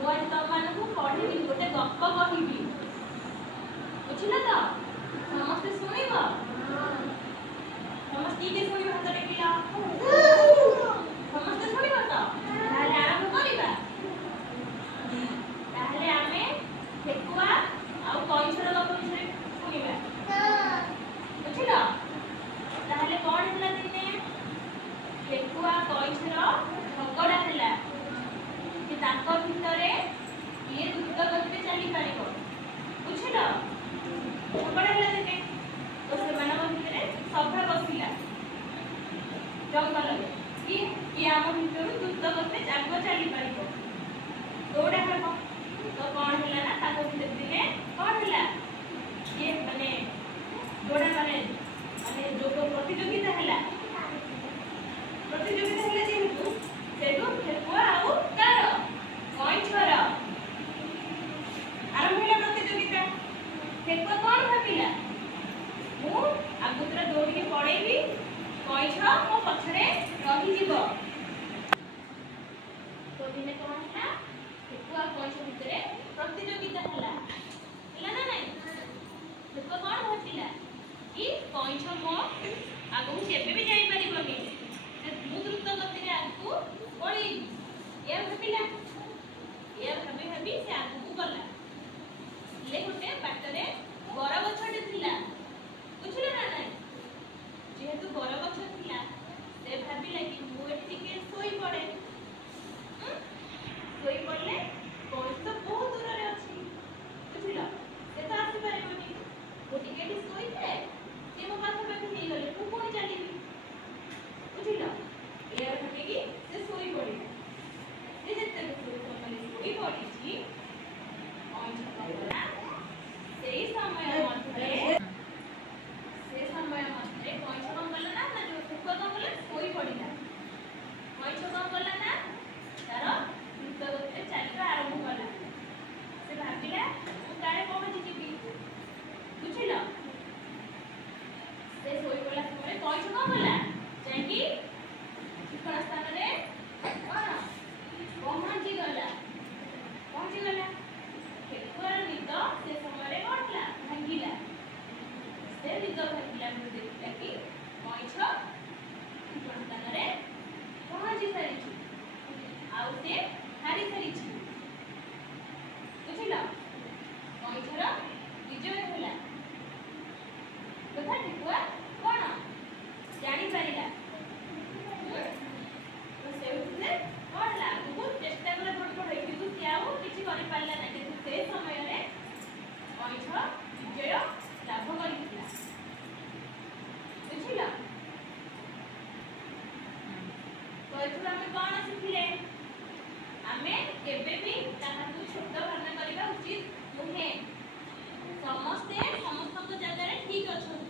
आज तुम मानू पढ़ी गोटे गप कहि बुझल तो समस्ते शुणव समस्त किए शुण हाथ टेकिल समस्ते शुणव तो आरंभ करवा ठेकुआ आउ कईछर गप विषय शुणा बुझल कौन है दिने ठेकुआ कईछर झगड़ा है कि भितर किए द्रुत गति चली पार बुझल झगड़ा है दिने तो से भितर सभा बसिला जंगल कि आम भितर द्रुत गति आग चली पार दौड़ा हम तो कौन है ना भितर दिने कौन है ये माने दौड़ा माने माने जो प्रतियोगिता है जेहेतु सेठू ठेकुआ आउ कार कईछर आरंभ है प्रतियोगिता ठेकुआ कौन भाविला मु आगुतरा दौड़ी पड़ेबी कईछ मो पछरे रही जीव तो दिने कौन है ठेकुआ कईछ भितर प्रतियोगिता है ना नहीं ठेकुआ कौन भाविला कि कईछ मो आगु केबे भी जाई परिबनी मु द्रुत गति रे आगु पड़ी ये भाविला ये भाबी से आगु गला ले गोटे बाटरे बर गछटे थिला बुझले ना नहीं जेहेतु बर गछ थिला से भाबिला कि मु एठी के सोई पड़े सोई पड़ले कोई तो बहुत दूर रे अछि बुझिला से तो आसी परिबनी मु टिके सोई थे से मो पास पास हे गले मु कोन चलीबी बुझिला ये भाबी कि से सोई पड़ी से जते सोई पड़ी छी और छकला सेही समय मध्ये कईछ कम गला ना जो ठेकुआ कम गला सोई पड़िला कईछ कम गला ना तार द्रुत गति चलवा आरंभ कला से भाबिला मु काले पहुंची जीबी बुझिल से सोई पड़ला समय कईछ कम गला जाकी ठिकाना स्थान रे कोन पहुंची गला ठेकुआ निद से समय रे कोनला भांगिला से निद भांगिला मु देखला कि कईछ ठिकाना स्थान रे पहुंची सारिछु आउ से हारी सारिछु बुझिल कईछर विजय होला कथा ठेकुआ कोन जानि पारिला तो से उठले कोन ला बहुत चेष्टा करे बड़ बड़ है किंतु से आउ किछि करि पारला ना किंतु से समय रे कईछ विजय लाभ करिथिला बुझिल तो एथु हम कोन सिखिले आमे केबे भी ताहाकु छोट भावना करिबा उचित नुहे समस्ते समस्त जगह रे ठीक अछन